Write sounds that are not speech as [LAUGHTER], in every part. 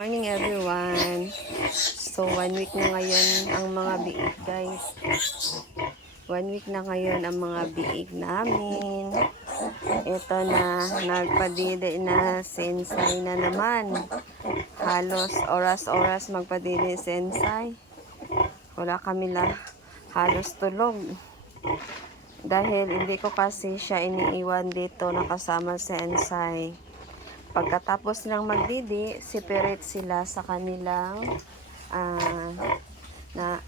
Morning everyone. So one week na ngayon ang mga biig guys. One week na ngayon ang mga biig namin. Ito na, nagpadili na sensay na naman. Halos oras-oras magpadili sensay. Wala kami la halos tulog. Dahil hindi ko kasi siya iniiwan dito nakasama si Ensay. Pagkatapos nilang magdidi, separate sila sa kanilang ah, na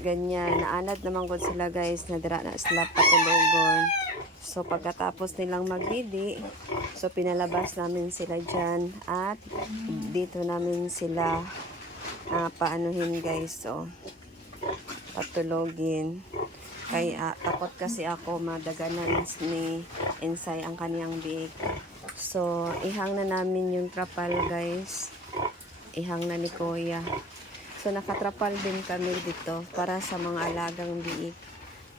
ganyan, naanad naman gud sila guys, na dira na sila patulogon. So pagkatapos nilang magdidi, so pinalabas namin sila dyan at dito namin sila ah, paanuhin guys. So patulogin. Kaya takot kasi ako madaganan ni Insay ang kaniyang biik. So, ihang na namin yung trapal guys. Ihang na ni Kuya. So, nakatrapal din kami dito para sa mga alagang biik.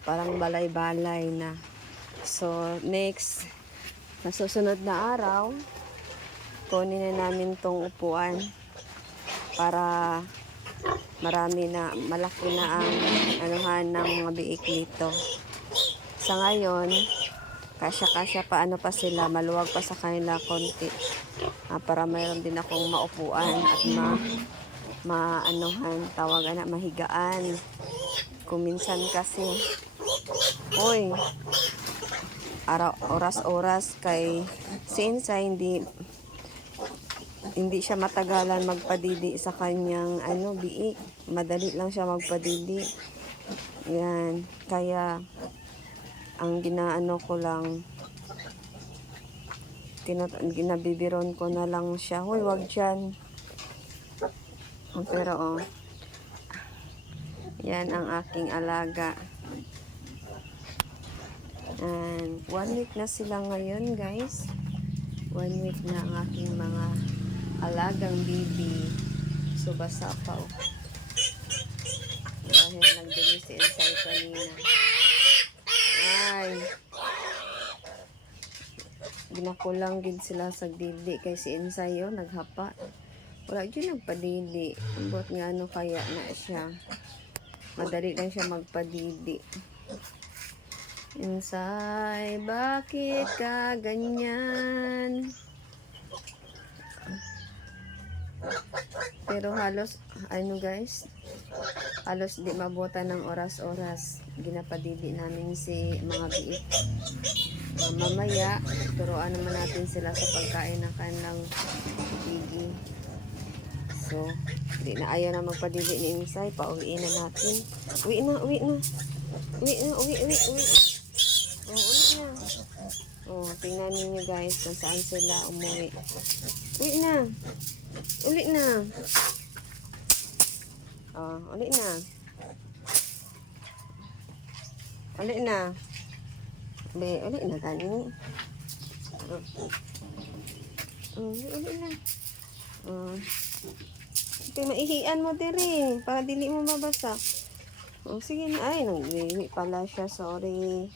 Parang balay-balay na. So, next, sa susunod na araw, kunin na namin tong upuan para marami na, malaki na ang anuhan ng mga biik dito. Sa ngayon, kasya-kasya pa ano pa sila, maluwag pa sa kanila konti. Ah, para mayroon din akong maupuan at ma maanuhan, tawag na mahigaan. Kuminsan kasi, oy, araw, oras-oras kay sinsa hindi hindi siya matagalan magpadidi sa kanyang ano biik. Madali lang siya magpadidi. Yan. Kaya ang ginaano ko lang tinat ginabibiron ko na lang siya. Hoy, wag diyan. Pero oh. Yan ang aking alaga. And one week na sila ngayon, guys. One week na ang aking mga alagang bibi. So, basa pa oh. Dahil nagdumi si Insay kanina. Ay. Ginakulang gid sila sa dili kay si Insay oh, naghapa. Wala gyud nagpadili. Ambot nga ano kaya na siya. Madali lang siya magpadili. Insay, bakit ka ganyan? Pero halos, ano guys, halos di mabutan ng oras-oras. Ginapadili namin si mga biik. Ah, mamaya, turuan naman natin sila sa pagkain ng kanilang bigi. So, di na ayaw na magpadili ni Insay. Pauwiin na natin. Uwi na, uwi na. Uwi na, uwi, uwi, uwi. Oh, uwi na. Oh, tingnan niyo guys kung saan sila umuwi. Uwi na. Uli na. Oh, uli na. Uli na. Be, uli na gani. Oh. Uli na. Oh. Ito, maihian mo diri para dili mo mabasa. Oh, sige na. Ay, nagwiwi pala siya. Sorry.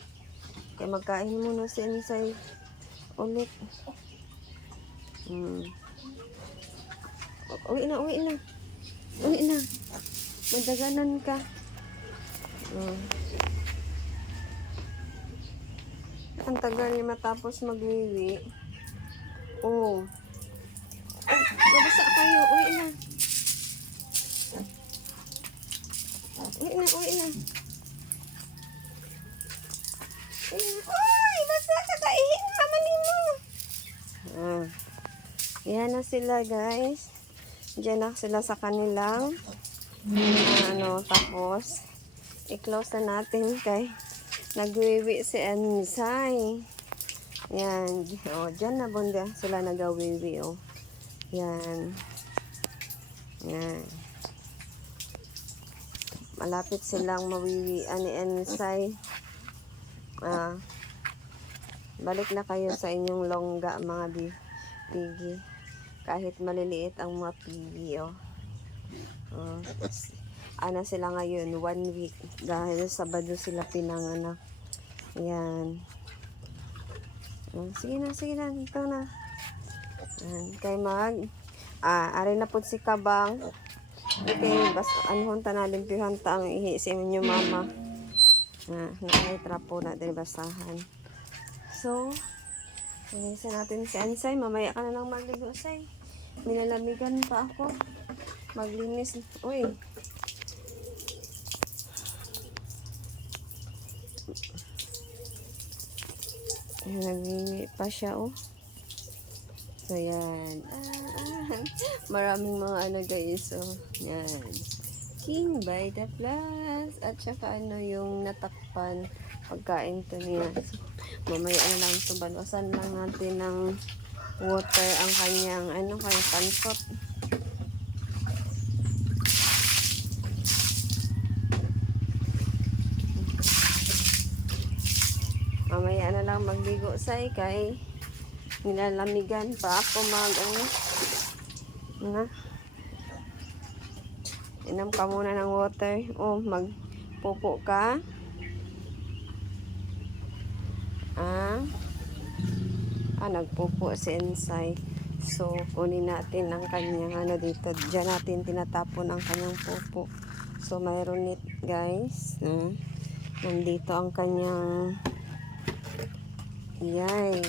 Kaya magkain muna si Insay ulit. Hmm. Uwi na, uwi na. Uwi na. Madaganan ka. Hmm. Ang tagal niya matapos magwiwi. Oh. Ay, mabasa kayo. Uwi na. Uwi na, uwi na. Uy, basa ka kaihin naman mo. Ah. Yan na sila guys. Diyan na sila sa kanilang ah, ano, tapos i-close na natin kay nagwiwi si Ensay. Yan. O, dyan na bunda sila nagawiwi o. Yan. Yan. Malapit silang mawiwi ani Ensay. Ah, balik na kayo sa inyong longga mga di pigi. Kahit maliliit ang mga pigi, oh. S- ano sila ngayon, one week. Dahil Sabado sila pinanganak. Yan. Oh, sige na, sige na. Ito na. Yan. Kay mag Ah, ari na po si Kabang. Okay, bas anhon ta na limpihan ta ang ihi sa inyo mama. Ah, nakay trapo na diri basahan. So, Linisan natin si Ansay. Mamaya ka na lang magligo, Say. Nilalamigan pa ako. Maglinis. Uy. Ayan, Naglingi pa siya, oh. So, yan. [LAUGHS] Maraming mga ano, guys. Oh, yan. King by the plus. At saka ano yung natakpan pagkain to niya. So, mamaya na lang ito. Balwasan lang natin ng water ang kanyang ano kaya pansot. Mamaya na lang magligo sa kay nilalamigan pa ako mag ano. Na. Inom ka muna ng water. O, magpupo ka. Ah. Ah, nagpupo si Ensay. So, kunin natin ang kanyang ano dito. Diyan natin tinatapon ang kanyang pupo. So, mayroon it guys. Ah. Nandito ang kanyang Yay.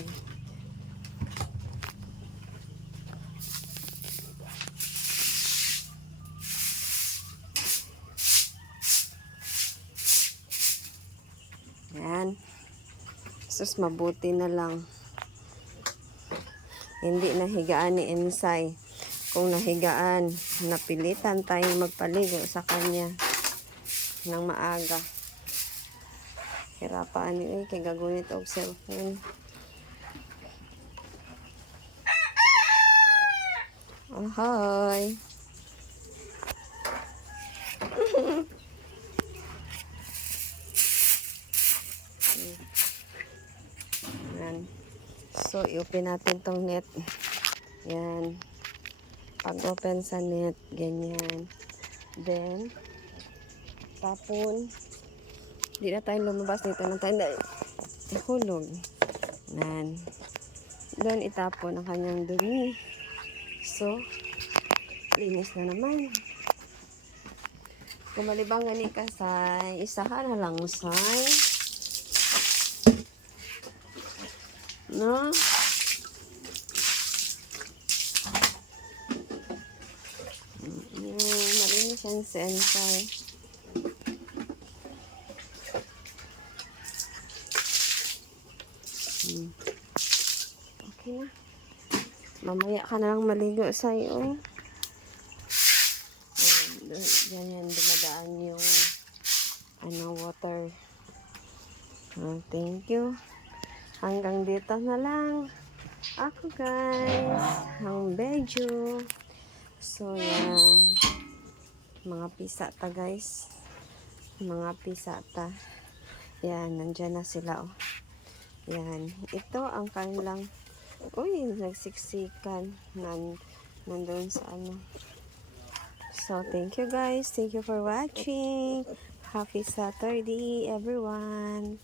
Yan. Sus, mabuti na lang. Hindi nahigaan ni Insay. Kung nahigaan, napilitan tayong magpaligo sa kanya ng maaga. Hirapan ni Uy, kay gagunit og cellphone. Ahoy! [LAUGHS] Yan. So, i-open natin tong net. Yan. Pag-open sa net, ganyan. Then, tapon. Hindi na tayo lumabas dito na tayo na ihulog. Yan. Doon itapon ang kanyang dumi. So, linis na naman. Kumalibang gani ka sa isahan na lang say. No? Mm, malinis yan si Ensay. Mm. Okay na. Mamaya ka na lang maligo sa'yo. Diyan yan dumadaan yung ano, water. Ah, thank you. Hanggang dito na lang. Ako guys. Ang bedyo. So yan. Mga pisata guys. Mga pisata. Yan, nandyan na sila oh. Yan. Ito ang kanilang Uy, nagsiksikan. Nan, nandun sa ano. So, thank you guys. Thank you for watching. Happy Saturday, everyone.